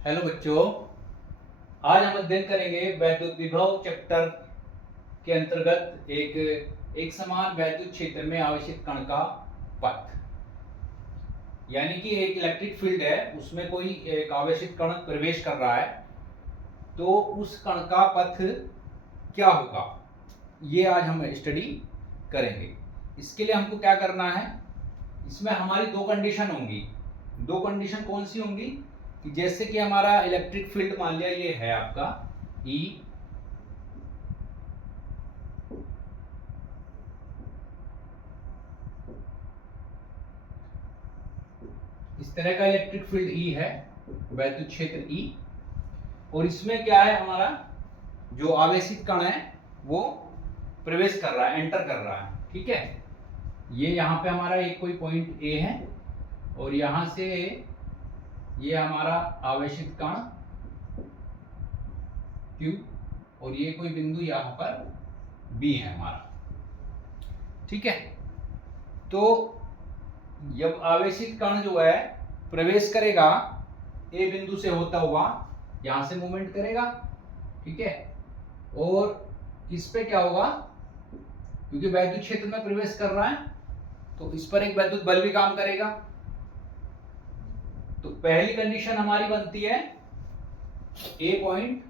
Hello बच्चों, आज हम अध्ययन करेंगे वैद्युत विभव चैप्टर के अंतर्गत एक समान वैद्युत क्षेत्र में आवेशित कण का पथ। यानी कि एक इलेक्ट्रिक फील्ड है, उसमें कोई एक आवेशित कण प्रवेश कर रहा है, तो उस कण का पथ क्या होगा, ये आज हम स्टडी करेंगे। इसके लिए हमको क्या करना है, इसमें हमारी दो कंडीशन होंगी। दो कंडीशन कौन सी होंगी कि जैसे कि हमारा इलेक्ट्रिक फील्ड मान लिया ये है आपका E, इस तरह का इलेक्ट्रिक फील्ड E है, वैद्युत क्षेत्र E, और इसमें क्या है, हमारा जो आवेशित कण है वो प्रवेश कर रहा है, एंटर कर रहा है। ठीक है, ये यहाँ पे हमारा एक कोई पॉइंट A है और यहाँ से ये हमारा आवेशित कण Q और ये कोई बिंदु यहाँ पर B है हमारा। ठीक है, तो जब आवेशित कण जो है प्रवेश करेगा A बिंदु से होता हुआ, यहां से मूवमेंट करेगा। ठीक है, और इस पे क्या होगा, क्योंकि वैद्युत क्षेत्र में प्रवेश कर रहा है तो इस पर एक वैद्युत बल भी काम करेगा। तो पहली कंडीशन हमारी बनती है A पॉइंट,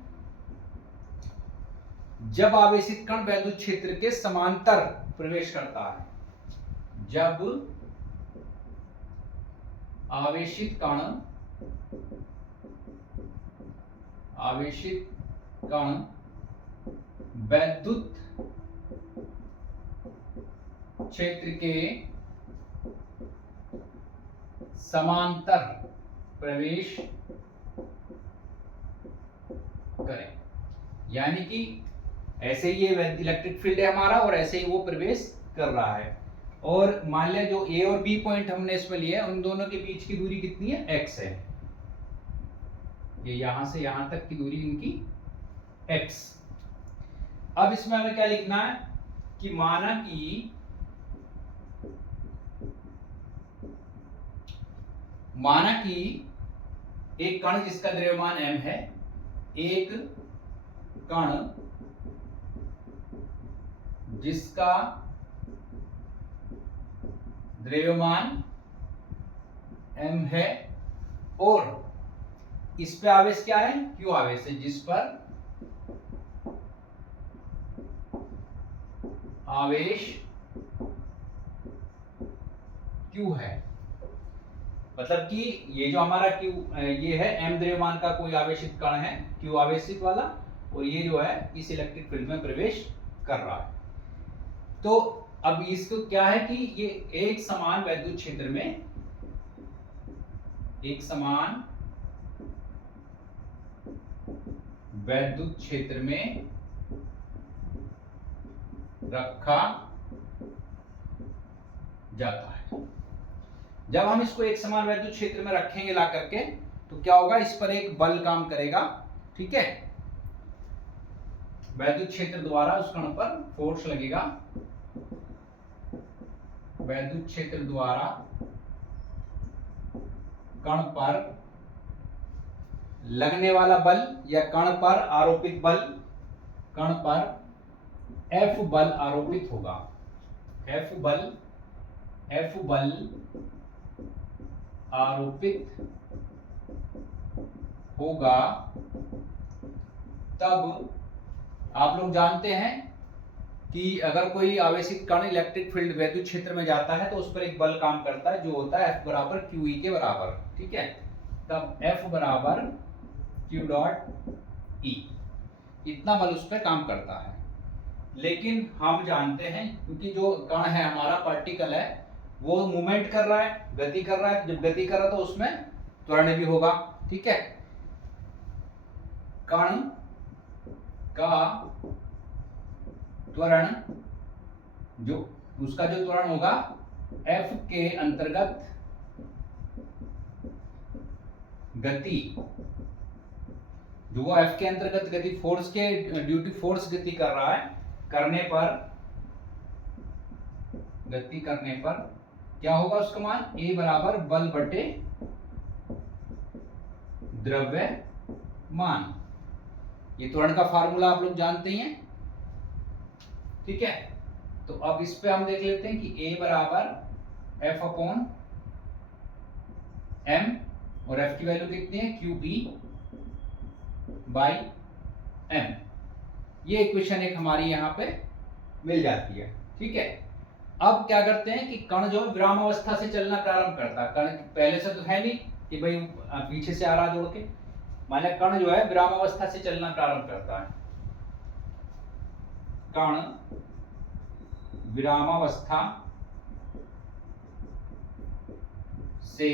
जब आवेशित कण वैद्युत क्षेत्र के समांतर प्रवेश करता है। जब आवेशित कण वैद्युत क्षेत्र के समांतर प्रवेश करें, यानी कि ऐसे ही ये इलेक्ट्रिक फील्ड है हमारा और ऐसे ही वो प्रवेश कर रहा है। और मान लिया जो A और B पॉइंट हमने इसमें लिया है, उन दोनों के बीच की दूरी कितनी है, x है। ये यहां से यहां तक की दूरी इनकी x। अब इसमें हमें क्या लिखना है कि माना कि एक कण जिसका द्रव्यमान m है, एक कण जिसका द्रव्यमान m है और इस पे आवेश क्या है, q आवेश है, जिस पर आवेश q है। मतलब कि ये जो हमारा q ये है m द्रव्यमान का कोई आवेशित कण है, q आवेशित वाला, और ये जो है इस इलेक्ट्रिक फील्ड में प्रवेश कर रहा है। तो अब इसको क्या है कि ये एक समान वैद्युत क्षेत्र में, एक समान वैद्युत क्षेत्र में रखा जाता है। जब हम इसको एक समान वैद्युत क्षेत्र में रखेंगे ला करके, तो क्या होगा, इस पर एक बल काम करेगा। ठीक है, वैद्युत क्षेत्र द्वारा उस कण पर फोर्स लगेगा। वैद्युत क्षेत्र द्वारा कण पर लगने वाला बल या कण पर आरोपित बल, कण पर F बल आरोपित होगा। F बल आरोपित होगा। तब आप लोग जानते हैं कि अगर कोई आवेशित कण इलेक्ट्रिक फील्ड वैद्युत क्षेत्र में जाता है तो उस पर एक बल काम करता है, जो होता है F बराबर QE के बराबर। ठीक है, तब F बराबर Q डॉट E, इतना बल उस पर काम करता है। लेकिन हम जानते हैं, क्योंकि जो कण है हमारा, पार्टिकल है, वो मूवमेंट कर रहा है, गति कर रहा है। जब गति कर रहा है तो उसमें त्वरण भी होगा। ठीक है, कण का त्वरण, जो उसका जो त्वरण होगा F के अंतर्गत गति, जो वो F के अंतर्गत गति, फोर्स के ड्यूटी फोर्स गति कर रहा है, गति करने पर क्या होगा उसका मान, A बराबर बल बटे द्रव्यमान। ये त्वरण का फार्मूला आप लोग जानते ही हैं, ठीक है। तो अब इस पे हम देख लेते हैं कि A बराबर F अपॉन M, और F की वैल्यू कितनी है, QE बाई M। ये इक्वेशन एक हमारी यहाँ पे मिल जाती है, ठीक है। अब क्या करते हैं कि कण जो विराम अवस्था से चलना प्रारंभ करता है, कण पहले से तो है नहीं कि भाई पीछे से आ रहा दौड़ के, माने कण जो है विराम अवस्था से चलना प्रारंभ करता है। कण विरामावस्था से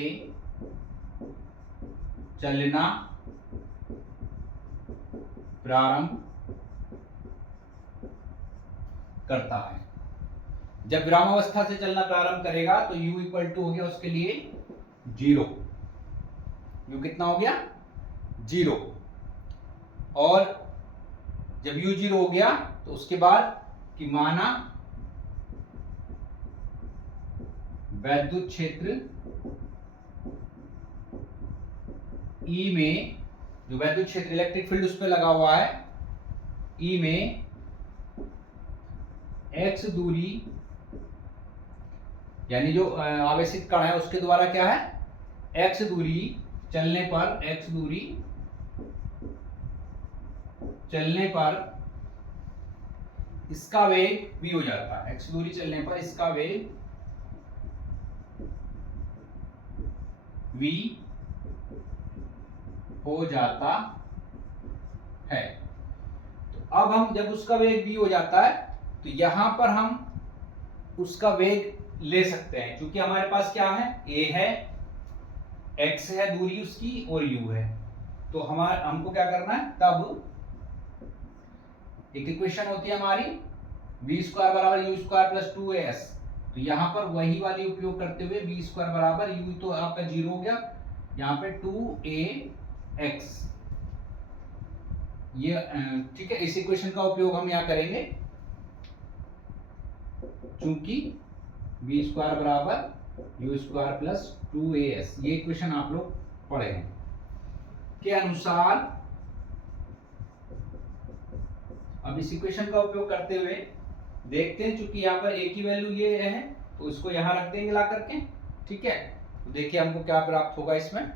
चलना प्रारंभ करता है। जब विरामावस्था से चलना प्रारंभ करेगा तो u इक्वल टू हो गया उसके लिए 0। u कितना हो गया, 0। और जब u 0 हो गया तो उसके बाद कि माना वैद्युत क्षेत्र E में, जो वैद्युत क्षेत्र इलेक्ट्रिक फील्ड उस पर लगा हुआ है, E में x दूरी, यानी जो आवेशित कण है उसके द्वारा क्या है, x दूरी चलने पर, x दूरी चलने पर इसका वेग v हो जाता है। x दूरी चलने पर इसका वेग v हो जाता है। तो अब हम जब उसका वेग v हो जाता है तो यहां पर हम उसका वेग ले सकते हैं, क्योंकि हमारे पास क्या है, a है, x है दूरी उसकी, और u है। तो हमको क्या करना है, तब एक इक्वेशन होती है हमारी v स्क्वायर बराबर u स्क्वायर प्लस 2as। तो यहां पर वही वाली उपयोग करते हुए v स्क्वायर बराबर u तो आपका 0 हो गया, यहाँ पे 2ax, ये ठीक है। इस इक्वेशन का उपयोग हम यहाँ करेंगे, चूंकि v स्क्वायर बराबर u स्क्वायर प्लस 2as, ये इक्वेशन आप लोग पढ़े हैं, के अनुसार। अब इस इक्वेशन का उपयोग करते हुए देखते हैं, चूंकि यहाँ पर a की वैल्यू ये है तो इसको यहाँ रख देंगे ला करके, ठीक है। तो देखिए हमको क्या प्राप्त होगा इसमें,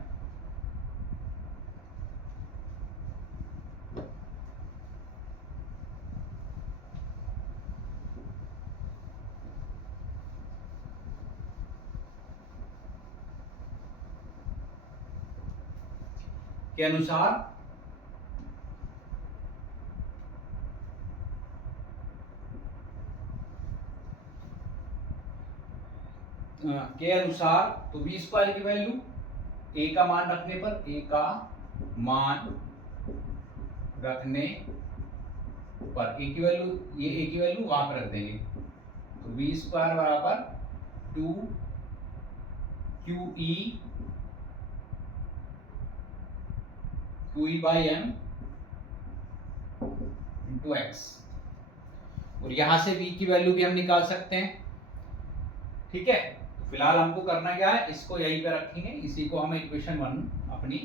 के अनुसार तो v स्क्वायर की वैल्यू a का मान रखने पर, a का मान रखने पर a की वैल्यू, ये a की वैल्यू वहां पर रख देंगे। तो v स्क्वायर बराबर 2 QE by m into x, और यहां से v की वैल्यू भी हम निकाल सकते हैं, ठीक है। तो फिलहाल हमको करना क्या है, इसको यहीं पे रखेंगे, इसी को हमें इक्वेशन 1 अपनी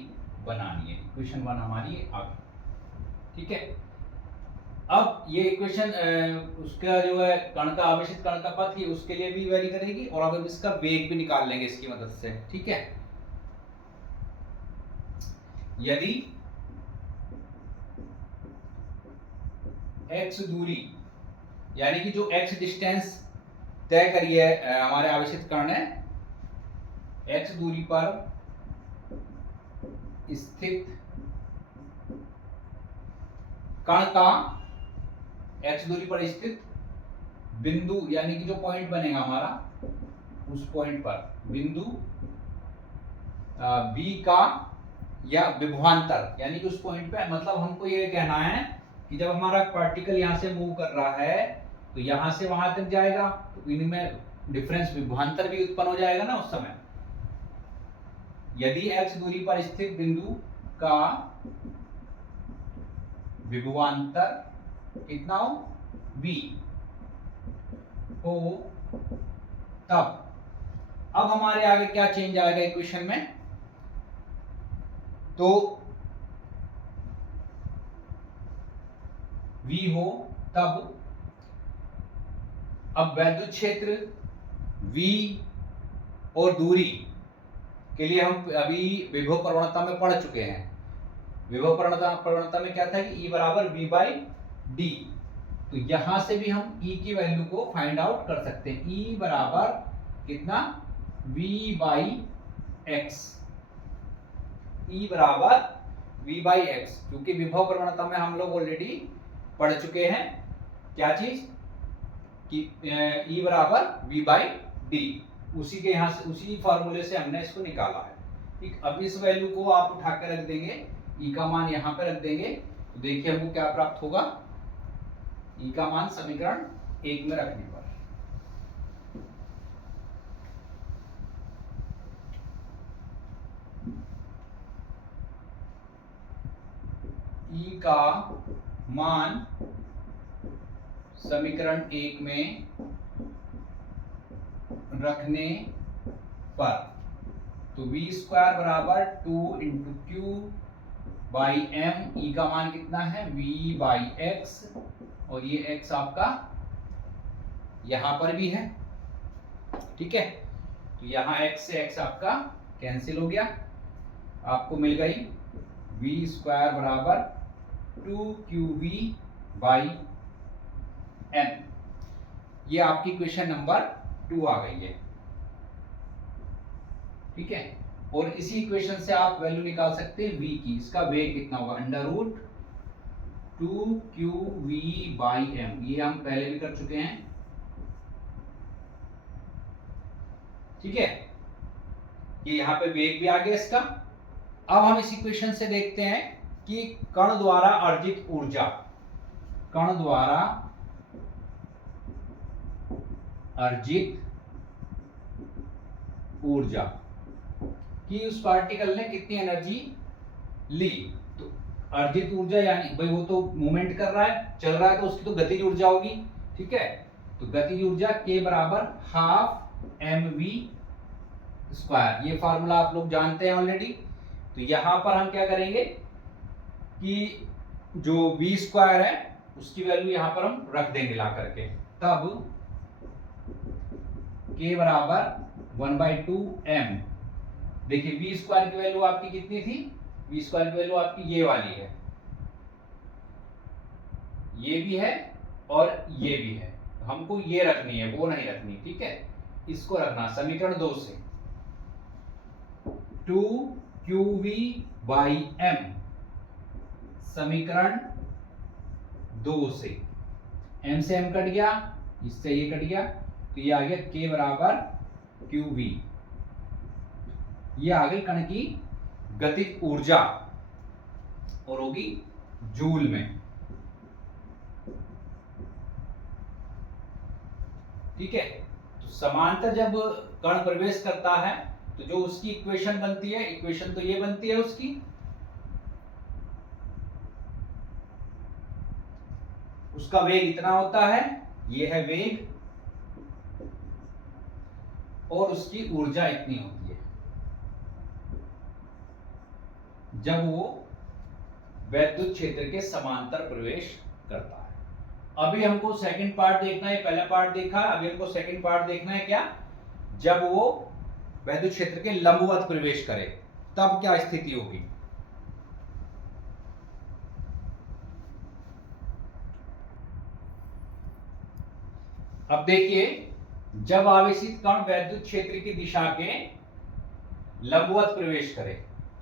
बनानी है। इक्वेशन 1 हमारी आ गई, ठीक है। अब ये इक्वेशन उसका जो है कण का, आवेशित कण का पथ, ये उसके लिए भी वैरी करेगी, और अब इसका वेग भी निकाल लेंगे इसकी मदद से, ठीक है। यदि x दूरी, यानी कि जो x डिस्टेंस तय करी है हमारे आवेशित कण ने, x दूरी पर स्थित कण का, x दूरी पर स्थित बिंदु, यानी कि जो पॉइंट बनेगा हमारा, उस पॉइंट पर बिंदु b का या विभवांतर, यानी कि उस पॉइंट पे, मतलब हमको ये कहना है कि जब हमारा पार्टिकल यहां से मूव कर रहा है तो यहां से वहां तक जाएगा, तो इनमें डिफरेंस, विभवांतर भी उत्पन्न हो जाएगा ना उस समय। यदि x दूरी पर स्थित बिंदु का विभवांतर कितना हो, v हो, तब अब हमारे आगे क्या चेंज आएगा इक्वेशन में, तो V हो, तब अब वैद्युत क्षेत्र V और दूरी के लिए हम अभी विभव प्रवणता में पढ़ चुके हैं। विभव प्रवणता में क्या था कि E बराबर V बाई डी। तो यहां से भी हम E की वैल्यू को फाइंड आउट कर सकते हैं। E बराबर कितना, V बाई एक्स। E बराबर V बाई एक्स, क्योंकि विभव प्रवणता में हम लोग ऑलरेडी पढ़ चुके हैं क्या चीज कि E बराबर V बाई डी। उसी के यहां से, उसी फॉर्मूले से हमने इसको निकाला है। ठीक, अब इस वैल्यू को आप उठा कर रख देंगे, E का मान यहां पे रख देंगे, तो देखिए हमको क्या प्राप्त होगा। E का मान समीकरण 1 में रखने पर E का मान समीकरण 1 में रखने पर, तो V स्क्वायर बराबर 2 into Q by M. E का मान कितना है, V बाई एक्स, और ये x आपका यहां पर भी है। ठीक है, तो यहां x से x आपका कैंसिल हो गया, आपको मिल गई V स्क्वायर बराबर 2QV बाई एम। ये आपकी क्वेश्चन नंबर 2 आ गई है। ठीक है, और इसी इक्वेशन से आप वैल्यू निकाल सकते हैं V की। इसका वेग कितना होगा, under root 2QV by M. ये हम पहले भी कर चुके हैं। ठीक है, ये यहां पे वेग भी आ गया इसका। अब हम इस इक्वेशन से देखते हैं कि कण द्वारा अर्जित ऊर्जा, कण द्वारा अर्जित ऊर्जा कि उस पार्टिकल ने कितनी एनर्जी ली। तो अर्जित ऊर्जा यानी भाई वो तो मूवमेंट कर रहा है, चल रहा है, तो उसकी तो गतिज ऊर्जा होगी। ठीक है, तो गतिज ऊर्जा K बराबर हाफ mv स्क्वायर। ये फार्मूला आप लोग जानते हैं ऑलरेडी। तो यहां पर हम क्या करेंगे कि जो v स्क्वायर है उसकी वैल्यू यहां पर हम रख देंगे ला करके, तब K बराबर 1/2 m। देखिए v स्क्वायर की वैल्यू आपकी कितनी थी, v स्क्वायर की वैल्यू आपकी ये वाली है, ये भी है और ये भी है। हमको ये रखनी है, वो नहीं रखनी। ठीक है, इसको रखना समीकरण 2 से 2QV बाई m, समीकरण 2 से m से m कट गया, इससे ये कट गया, तो ये आ गया K बराबर QV। ये आ गई कण की गतिज ऊर्जा और होगी जूल में। ठीक है, तो समांतर जब कण प्रवेश करता है तो जो उसकी इक्वेशन बनती है, इक्वेशन तो ये बनती है उसकी, उसका वेग इतना होता है, ये है वेग, और उसकी ऊर्जा इतनी होती है जब वो वैद्युत क्षेत्र के समांतर प्रवेश करता है। अभी हमको सेकंड पार्ट देखना है, पहला पार्ट देखा, अभी हमको सेकंड पार्ट देखना है क्या, जब वो वैद्युत क्षेत्र के लंबवत प्रवेश करे तब क्या स्थिति होगी। अब देखिए, जब आवेशित कण वैद्युत क्षेत्र की दिशा के लंबवत प्रवेश करे,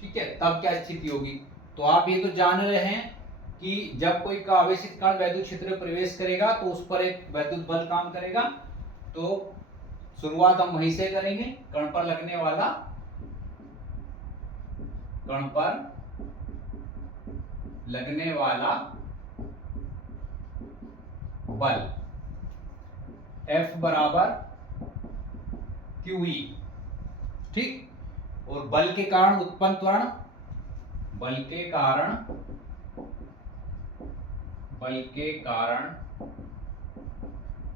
ठीक है, तब क्या स्थिति होगी। तो आप ये तो जान रहे हैं कि जब कोई का आवेशित कण वैद्युत क्षेत्र में प्रवेश करेगा तो उस पर एक वैद्युत बल काम करेगा। तो शुरुआत हम वहीं से करेंगे, कण पर लगने वाला, कण पर लगने वाला बल F बराबर QE। ठीक, और बल के कारण उत्पन्न त्वरण, बल के कारण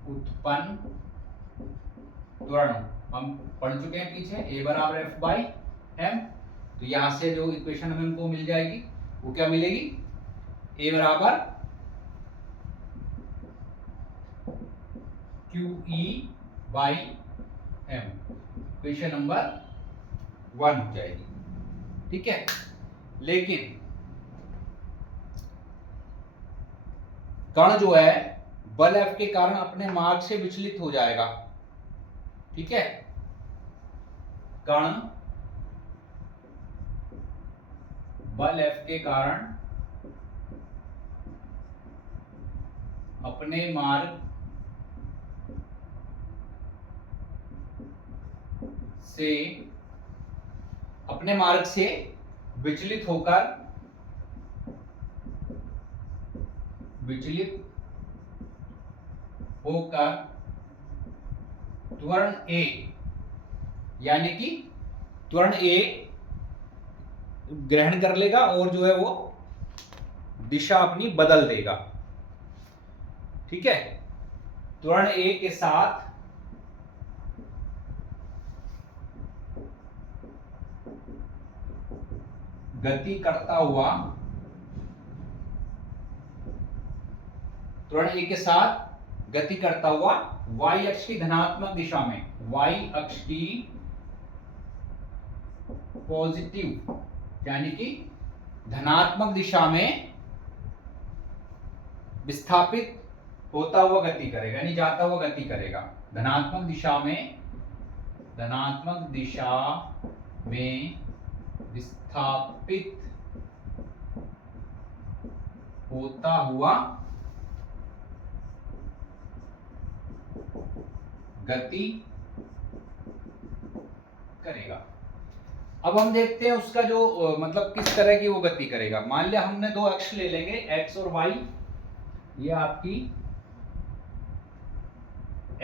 उत्पन्न त्वरण हम पढ़ चुके हैं पीछे, A बराबर F बाई M। तो यहां से जो इक्वेशन हमें हमको मिल जाएगी वो क्या मिलेगी, ए बराबर Q E by M, equation number 1 हो जाएगी। ठीक है, लेकिन कण जो है बल F के कारण अपने मार्ग से विचलित हो जाएगा। ठीक है, कण बल F के कारण अपने मार्ग से विचलित होकर त्वरण ए, यानी कि त्वरण ए ग्रहण कर लेगा और जो है वो दिशा अपनी बदल देगा। ठीक है, त्वरण ए के साथ गति करता हुआ, त्वरण ए के साथ गति करता हुआ y अक्ष की धनात्मक दिशा में, y अक्ष की पॉजिटिव यानी कि धनात्मक दिशा में विस्थापित होता हुआ गति करेगा, यानी जाता हुआ गति करेगा। धनात्मक दिशा में विस्थापित होता हुआ गति करेगा। अब हम देखते हैं उसका जो मतलब किस तरह की वो गति करेगा। मान लिया हमने दो अक्ष ले लेंगे, x और y, ये आपकी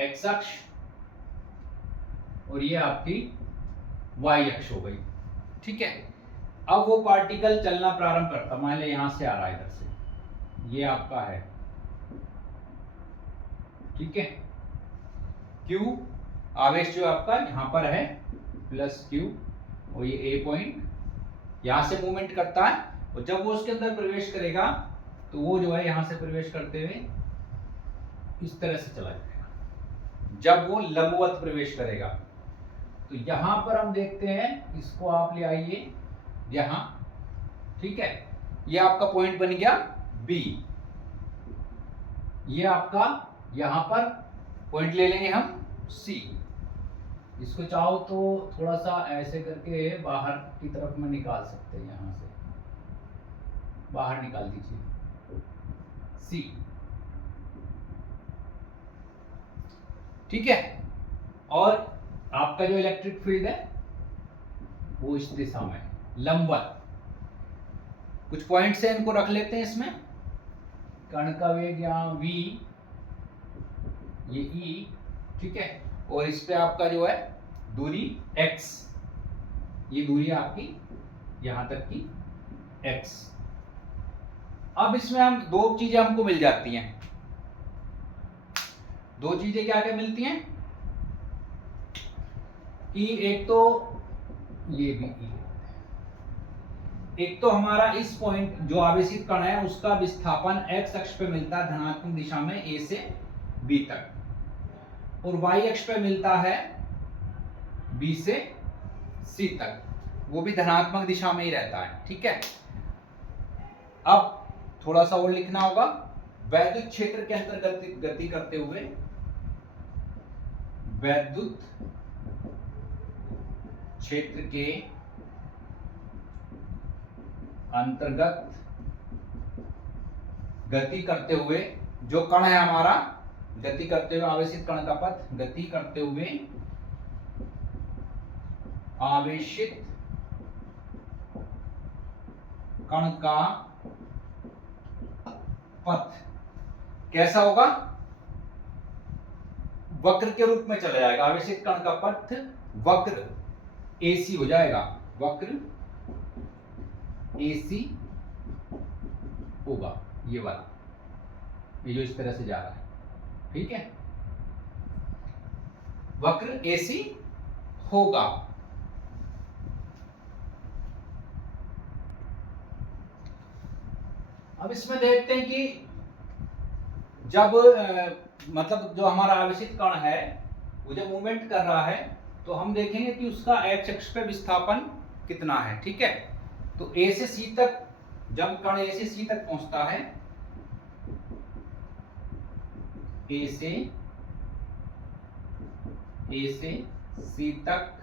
x अक्ष और ये आपकी y अक्ष हो गई। ठीक है, अब वो पार्टिकल चलना प्रारंभ करता, मान लिया यहां से आ रहा है, इधर से, ये आपका है। ठीक है, Q आवेश जो आपका यहां पर है प्लस Q, और ये A पॉइंट यहां से मूवमेंट करता है, और जब वो उसके अंदर प्रवेश करेगा तो वो जो है यहां से प्रवेश करते हुए इस तरह से चला जाएगा। जब वो लंबवत प्रवेश करेगा तो यहां पर हम देखते हैं, इसको आप ले आइए यहां। ठीक है, ये आपका पॉइंट बन गया B, ये आपका यहां पर पॉइंट ले लेंगे हम C। इसको चाहो तो थोड़ा सा ऐसे करके बाहर की तरफ में निकाल सकते हैं, यहां से बाहर निकाल दीजिए C। ठीक है, और आपका जो इलेक्ट्रिक फील्ड है वो इस दिशा में लंबवत, कुछ पॉइंट्स हैं, इनको रख लेते हैं इसमें। कण का वेग यहाँ v, ये e। ठीक है, और इस पे आपका जो है दूरी x, ये दूरी आपकी यहां तक की x। अब इसमें हम दो चीजें हमको मिल जाती हैं। दो चीजें क्या क्या मिलती हैं कि एक तो ये भी e, एक तो हमारा इस पॉइंट जो आवेशित कण है उसका विस्थापन x अक्ष पे मिलता है धनात्मक दिशा में a से b तक, और y अक्ष पे मिलता है b से c तक, वो भी धनात्मक दिशा में ही रहता है। ठीक है, अब थोड़ा सा और लिखना होगा, वैद्युत क्षेत्र के अंतर्गत गति करते हुए, वैद्युत क्षेत्र के अंतर्गत गति करते हुए जो कण है हमारा, गति करते हुए आवेशित कण का पथ, गति करते हुए आवेशित कण का पथ कैसा होगा, वक्र के रूप में चला जाएगा। आवेशित कण का पथ वक्र AC हो जाएगा, वक्र AC होगा, ये वाला, ये जो इस तरह से जा रहा है। ठीक है, वक्र AC होगा। अब इसमें देखते हैं कि जब मतलब जो हमारा आवेशित कण है वो जब मूवमेंट कर रहा है तो हम देखेंगे कि उसका एक्स अक्ष पे विस्थापन कितना है। ठीक है, तो ए से सी तक, जब कण ए से सी तक पहुंचता है, ए से सी तक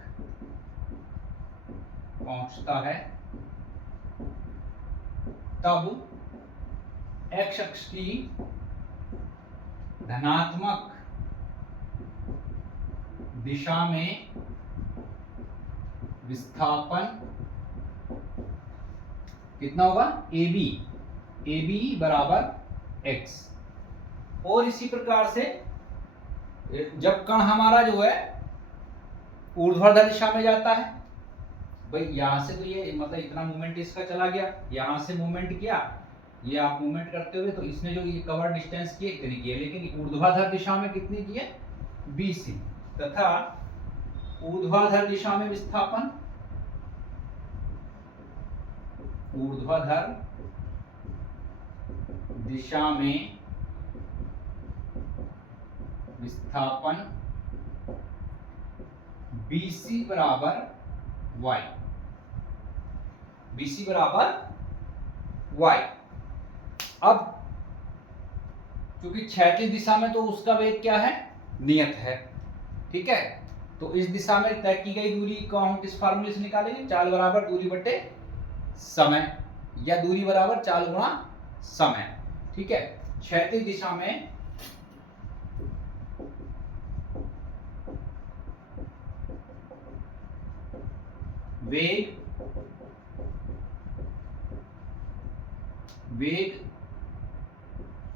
पहुंचता है, तब एक्स अक्ष की धनात्मक दिशा में विस्थापन कितना होगा, AB बराबर x। और इसी प्रकार से जब कण हमारा जो है ऊर्ध्वाधर दिशा में जाता है, भाई यहां से तो ये मतलब इतना मूवमेंट इसका चला गया, यहां से मूवमेंट किया, ये आप मूवमेंट करते हुए तो इसने जो ये कवर डिस्टेंस की इतनी की है, लेकिन ऊर्ध्वाधर दिशा में कितनी की है, BC, तथा ऊर्ध्वाधर दिशा में विस्थापन, ऊर्ध्वाधर दिशा में विस्थापन BC बराबर y, BC बराबर y। अब क्योंकि क्षैतिज दिशा में तो उसका वेग क्या है, नियत है। ठीक है, तो इस दिशा में तय की गई दूरी को हम किस फार्मूले से निकालेंगे, चाल बराबर दूरी बटे समय, या दूरी बराबर चाल गुणा समय। ठीक है, क्षैतिज दिशा में वेग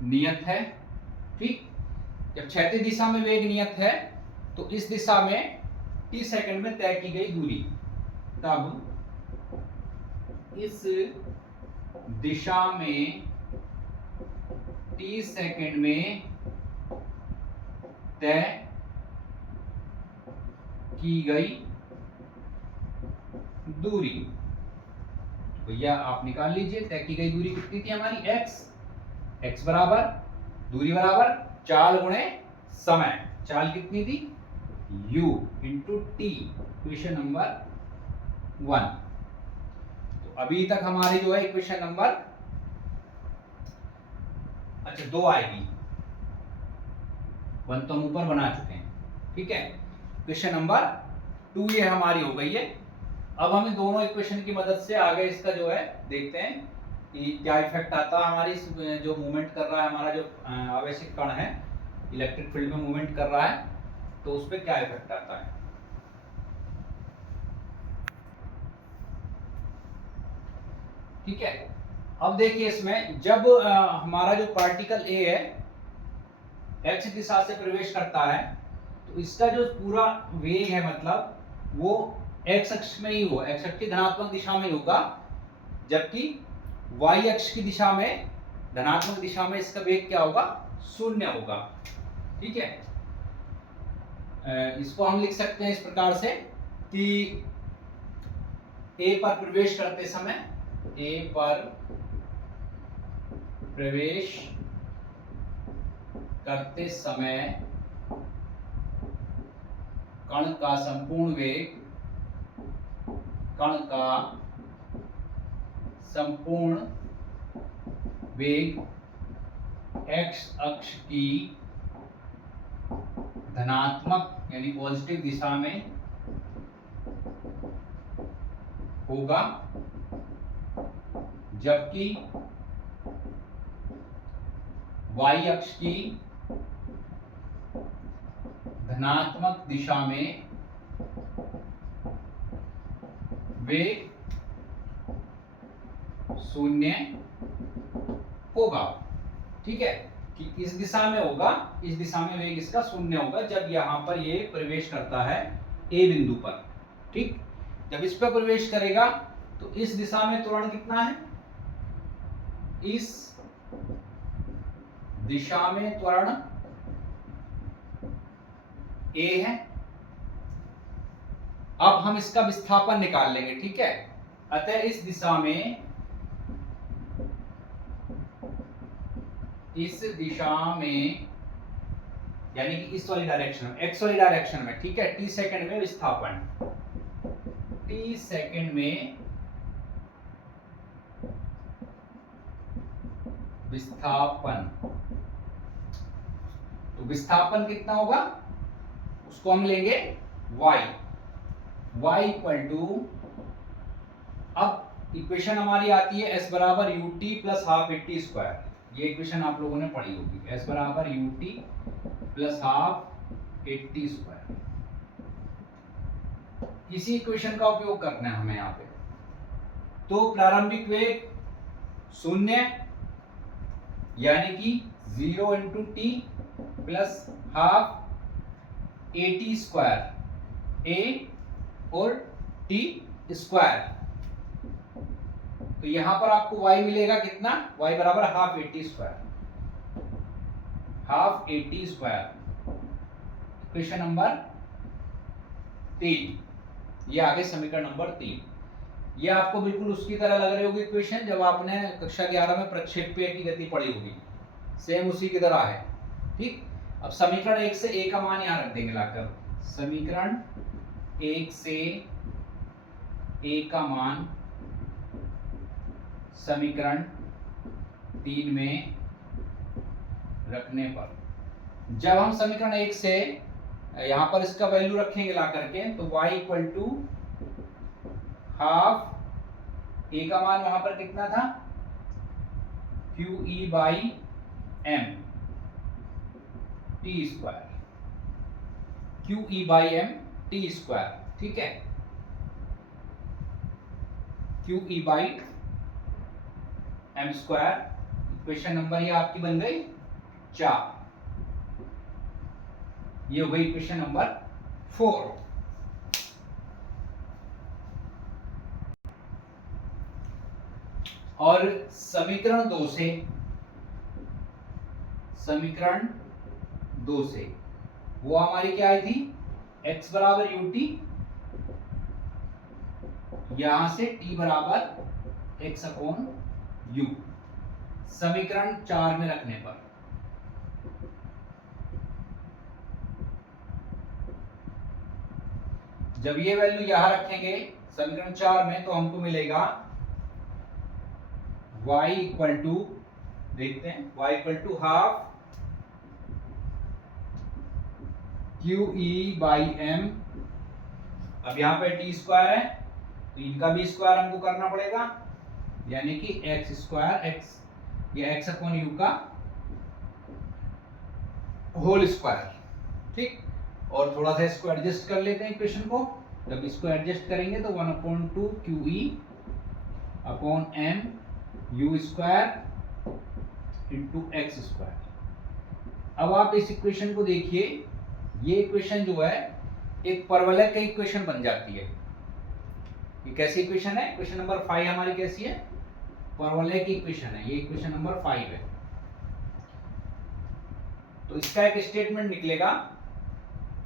नियत है। ठीक, जब क्षैतिज दिशा में वेग नियत है तो इस दिशा में t सेकंड में तय की गई दूरी, तब इस दिशा में t सेकंड में तय की गई दूरी, भैया आप निकाल लीजिए, तय की गई दूरी कितनी थी हमारी, x बराबर दूरी बराबर चाल गुणे समय, चाल कितनी थी, u into T, equation number 1। तो अभी तक हमारी जो है इक्वेशन नंबर 2 आएगी, 1 तो हम ऊपर बना चुके हैं। ठीक है, इक्वेशन नंबर 2 ये हमारी हो गई है। अब हम इन दोनों इक्वेशन की मदद से आगे इसका जो है देखते हैं कि क्या इफेक्ट आता है हमारी जो मूवमेंट कर रहा है, हमारा जो आवेशित कण है इलेक्ट्रिक फील्ड में मूवमेंट कर रहा है, तो उस पर क्या इफेक्ट आता है। ठीक है, अब देखिए इसमें जब हमारा जो पार्टिकल A है x दिशा से प्रवेश करता है तो इसका जो पूरा वेग है मतलब वो x अक्ष में ही होगा, x अक्ष की धनात्मक दिशा में ही होगा, जबकि y अक्ष की दिशा में धनात्मक दिशा में इसका वेग क्या होगा, 0 होगा। ठीक है, इसको हम लिख सकते हैं इस प्रकार से कि A पर प्रवेश करते समय, A पर प्रवेश करते समय कण का संपूर्ण वेग, कण का संपूर्ण वेग x अक्ष की धनात्मक यानी पॉजिटिव दिशा में होगा, जबकि y अक्ष की धनात्मक दिशा में वेग 0 होगा। ठीक है, कि इस दिशा में होगा, इस दिशा में वेग इसका 0 होगा जब यहां पर ये प्रवेश करता है A बिंदु पर। ठीक, जब इस पर प्रवेश करेगा तो इस दिशा में त्वरण कितना है, इस दिशा में त्वरण A है। अब हम इसका विस्थापन निकाल लेंगे। ठीक है, अतः इस दिशा में इस दिशा में, यानी कि इस वाली डायरेक्शन में, एक्स वाली डायरेक्शन में, ठीक है, t सेकंड में विस्थापन, t सेकंड में विस्थापन। तो विस्थापन कितना होगा, उसको हम लेंगे y इक्वल टू, अब इक्वेशन हमारी आती है s बराबर ut plus half a t square. ये इक्वेशन आप लोगों ने पढ़ी होगी, s बराबर ut plus half a t square. इसी इक्वेशन का उपयोग करना है हमें यहाँ पे। तो प्रारंभिक वेग 0 यानी कि 0 into t plus half a t square, a और टी स्क्वायर। तो यहां पर आपको y मिलेगा कितना, y बराबर half a t square, half a t square. Equation number 3, ये आगे समीकरण नंबर 3। ये आपको बिल्कुल उसकी तरह लग रही होगी इक्वेशन जब आपने कक्षा 11 में प्रक्षेप्य की गति पढ़ी होगी, सेम उसी की तरह है, ठीक। अब समीकरण 1 से a का मान यहां रख देंगे लाकर, समीकरण 1 से a का मान समीकरण 3 में रखने पर, जब हम समीकरण 1 से यहां पर इसका वैल्यू रखेंगे ला करके, तो y equal to half, a का मान वहां पर कितना था, QE by m T square, QE by m T square, ठीक है, QE by m square. Equation number ये आपकी बन गई 4। ये हो गई इक्वेशन नंबर 4। और समीकरण 2 से, समीकरण 2 से वो हमारी क्या आई थी, x बराबर ut, यहां से t बराबर x अपॉन u, समीकरण 4 में रखने पर। जब ये वैल्यू यहां रखेंगे समीकरण 4 में, तो हमको मिलेगा y इक्वल टू, देखते हैं, y equal to half QE by m। अब यहां पे टी स्क्वायर है तो इनका भी स्क्वायर हमको करना पड़ेगा, यानी कि x स्क्वायर, x या x अपॉन u का होल स्क्वायर, ठीक। और थोड़ा सा इसको एडजस्ट कर लेते हैं इक्वेशन को। जब इसको एडजस्ट करेंगे तो 1/2 QE upon m u square into x square. अब आप इस इक्वेशन को देखिए, ये इक्वेशन जो है एक परवलय की इक्वेशन बन जाती है। ये कैसी इक्वेशन है, इक्वेशन नंबर 5 हमारी कैसी है, परवलय की इक्वेशन है, ये इक्वेशन नंबर 5 है। तो इसका एक स्टेटमेंट निकलेगा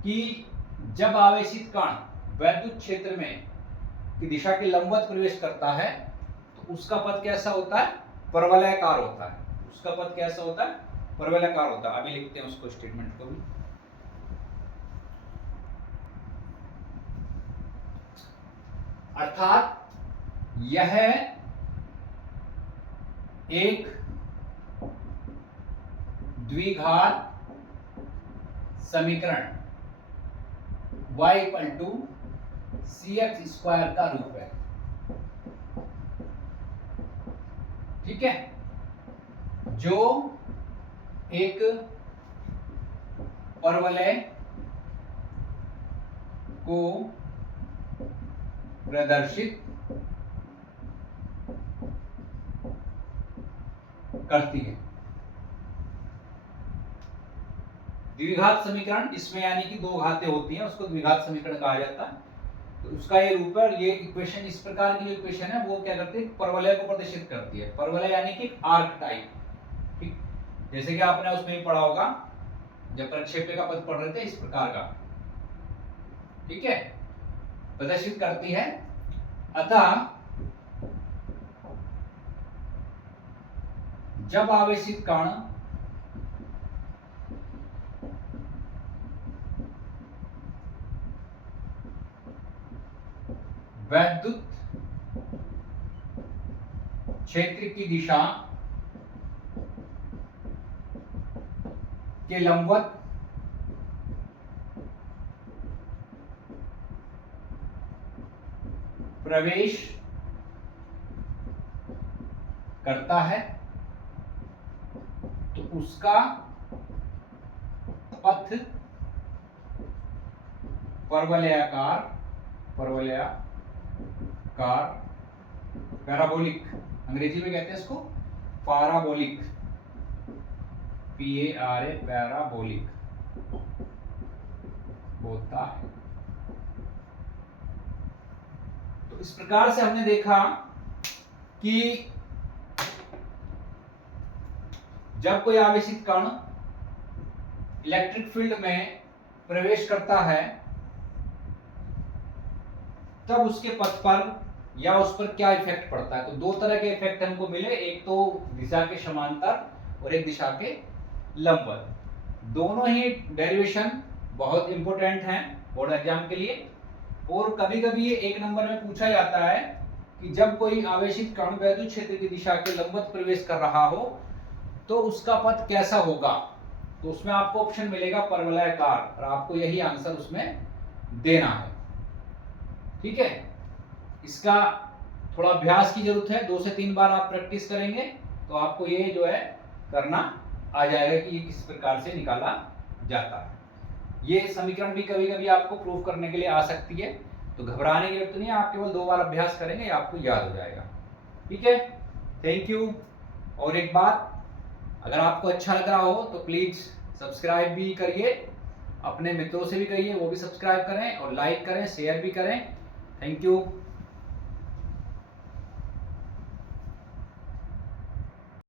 कि जब आवेशित कण वैद्युत क्षेत्र में की दिशा के लंबवत प्रवेश करता है तो उसका पथ कैसा होता है, परवलयाकार होता है। उसका पथ कैसा होता है, परवलयाकार होता है। अभी लिखते हैं उसको, स्टेटमेंट को भी। अर्थात यह एक द्विघात समीकरण y equal to cx square का रूप है, ठीक है, जो एक परवलय को प्रदर्शित करती है। द्विघात समीकरण, इसमें यानी कि दो घातें होती हैं, उसको द्विघात समीकरण कहा जाता है। तो उसका ये रूप है, ये इक्वेशन, इस प्रकार की जो इक्वेशन है वो क्या करती है, परवलय को प्रदर्शित करती है। परवलय यानी कि आर्क टाइप, ठीक, जैसे कि आपने उसमें भी पढ़ा होगा जब प्रक्षेप्य का पथ पढ़ रहे थे, इस प्रकार का, ठीक है, प्रदर्शित करती है। अतः जब आवेशित कण वैद्युत क्षेत्र की दिशा के लंबवत प्रवेश करता है तो उसका पथ पैराबोलिक, अंग्रेजी में कहते हैं इसको पैराबोलिक, PARA, पैराबोलिक होता है। तो इस प्रकार से हमने देखा कि जब कोई आवेशित कण इलेक्ट्रिक फील्ड में प्रवेश करता है तब उसके पथ पर या उस पर क्या इफेक्ट पड़ता है। तो दो तरह के इफेक्ट हमको मिले, एक तो दिशा के समांतर और एक दिशा के लंबवत। दोनों ही डेरिवेशन बहुत इंपॉर्टेंट हैं बोर्ड एग्जाम के लिए। और कभी कभी ये एक नंबर में पूछा जाता है कि जब कोई आवेशित कण वैद्युत क्षेत्र की दिशा के लंबवत प्रवेश कर रहा हो तो उसका पथ कैसा होगा। तो उसमें आपको ऑप्शन मिलेगा परवलयाकार, और आपको यही आंसर उसमें देना है। ठीक है, इसका थोड़ा अभ्यास की जरूरत है, 2 से 3 बार आप प्रैक्टिस करेंगे तो आपको ये जो है करना आ जाएगा कि ये किस प्रकार से निकाला जाता है। ये समीकरण भी कभी कभी आपको प्रूव करने के लिए आ सकती है, तो घबराने की जरूरत नहीं है, आप केवल 2 बार अभ्यास करेंगे आपको याद हो जाएगा। ठीक है, थैंक यू। और एक बात, अगर आपको अच्छा लग रहा हो तो प्लीज सब्सक्राइब भी करिए, अपने मित्रों से भी कहिए वो भी सब्सक्राइब करें, और लाइक करें, शेयर भी करें। Thank you.